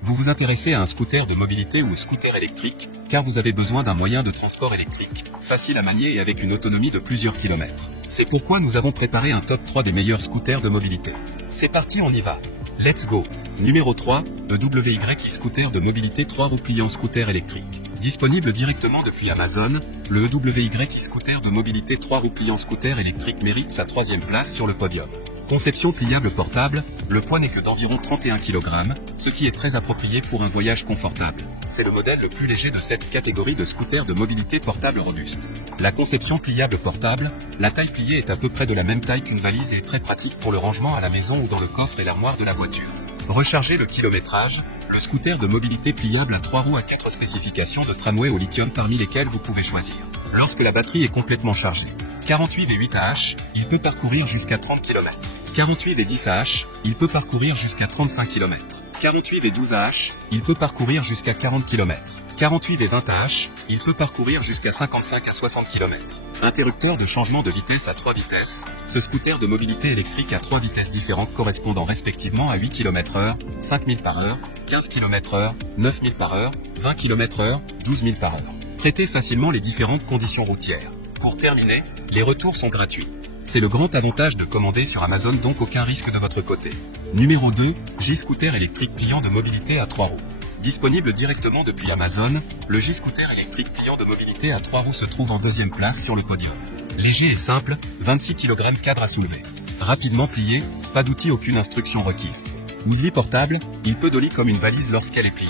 Vous vous intéressez à un scooter de mobilité ou scooter électrique, car vous avez besoin d'un moyen de transport électrique, facile à manier et avec une autonomie de plusieurs kilomètres. C'est pourquoi nous avons préparé un top 3 des meilleurs scooters de mobilité. C'est parti, on y va. Let's go. Numéro 3, EWY e-scooter de mobilité 3 roues pliant scooter électrique. Disponible directement depuis Amazon, le EWY e-scooter de mobilité 3 roues pliant scooter électrique mérite sa 3e place sur le podium. Conception pliable portable, le poids n'est que d'environ 31 kg, ce qui est très approprié pour un voyage confortable. C'est le modèle le plus léger de cette catégorie de scooters de mobilité portable robuste. La conception pliable portable, la taille pliée est à peu près de la même taille qu'une valise et est très pratique pour le rangement à la maison ou dans le coffre et l'armoire de la voiture. Recharger le kilométrage, le scooter de mobilité pliable à 3 roues a 4 spécifications de tramway au lithium parmi lesquelles vous pouvez choisir. Lorsque la batterie est complètement chargée, 48 V 8 Ah, il peut parcourir jusqu'à 30 km. 48 V 10 Ah, il peut parcourir jusqu'à 35 km. 48 V 12 Ah, il peut parcourir jusqu'à 40 km. 48 V 20 Ah, il peut parcourir jusqu'à 55 à 60 km. Interrupteur de changement de vitesse à 3 vitesses, ce scooter de mobilité électrique à 3 vitesses différentes correspondant respectivement à 8 km/h, 5000 par heure, 15 km/h, 9000 par heure, 20 km/h, 12000 par heure. Traitez facilement les différentes conditions routières. Pour terminer, les retours sont gratuits. C'est le grand avantage de commander sur Amazon, donc aucun risque de votre côté. Numéro 2, J-Scooter électrique pliant de mobilité à 3 roues. Disponible directement depuis Amazon, le J-Scooter électrique pliant de mobilité à 3 roues se trouve en 2e place sur le podium. Léger et simple, 26 kg cadre à soulever. Rapidement plié, pas d'outil, aucune instruction requise. Muesli portable, il peut dolly comme une valise lorsqu'elle est pliée.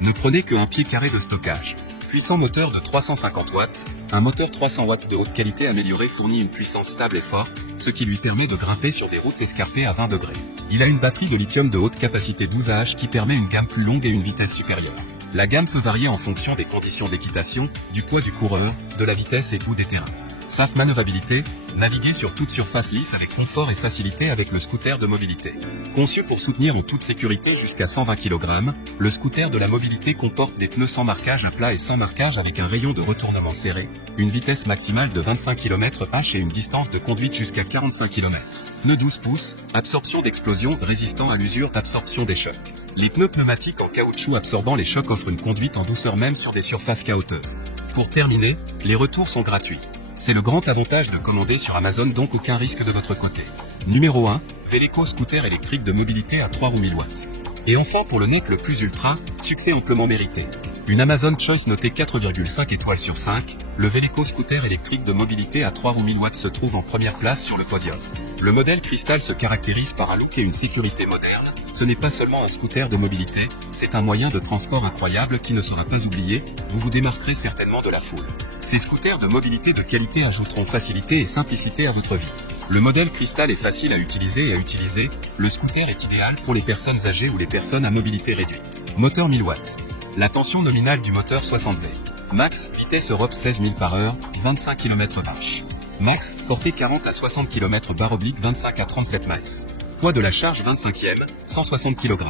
Ne prenez qu'un pied carré de stockage. Puissant moteur de 350 watts, un moteur 300 watts de haute qualité améliorée fournit une puissance stable et forte, ce qui lui permet de grimper sur des routes escarpées à 20 degrés. Il a une batterie de lithium de haute capacité 12 Ah qui permet une gamme plus longue et une vitesse supérieure. La gamme peut varier en fonction des conditions d'équitation, du poids du coureur, de la vitesse et ou des terrains. SAF manœuvrabilité, naviguer sur toute surface lisse avec confort et facilité avec le scooter de mobilité. Conçu pour soutenir en toute sécurité jusqu'à 120 kg, le scooter de la mobilité comporte des pneus sans marquage à plat et sans marquage avec un rayon de retournement serré, une vitesse maximale de 25 km/h et une distance de conduite jusqu'à 45 km. Pneus 12 pouces, absorption d'explosion, résistant à l'usure, absorption des chocs. Les pneus pneumatiques en caoutchouc absorbant les chocs offrent une conduite en douceur même sur des surfaces caouteuses. Pour terminer, les retours sont gratuits. C'est le grand avantage de commander sur Amazon, donc aucun risque de votre côté. Numéro 1, Veleco scooter électrique de mobilité à 3 roues 1000 watts. Et enfin pour le NEC le plus ultra, succès amplement mérité. Une Amazon Choice notée 4,5 étoiles sur 5, le Veleco scooter électrique de mobilité à 3 roues 1000 watts se trouve en première place sur le podium. Le modèle Crystal se caractérise par un look et une sécurité moderne. Ce n'est pas seulement un scooter de mobilité, c'est un moyen de transport incroyable qui ne sera pas oublié, vous vous démarquerez certainement de la foule. Ces scooters de mobilité de qualité ajouteront facilité et simplicité à votre vie. Le modèle Crystal est facile à utiliser, le scooter est idéal pour les personnes âgées ou les personnes à mobilité réduite. Moteur 1000 watts. La tension nominale du moteur 60 V. Max, vitesse Europe 16 000 par heure, 25 km/h. Max, portée 40 à 60 km/h, 25 à 37 miles. Poids de la charge 25e, 160 kg.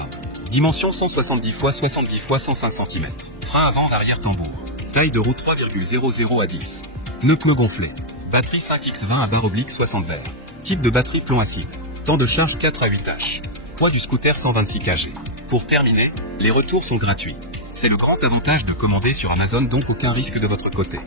Dimension 170 x 70 x 105 cm. Frein avant arrière tambour. Taille de roue 3,00 à 10. Pneu gonflé. Batterie 5X20 à /60 V. Type de batterie plomb acide. Temps de charge 4 à 8 H. Poids du scooter 126 kg. Pour terminer, les retours sont gratuits. C'est le grand avantage de commander sur Amazon, donc aucun risque de votre côté.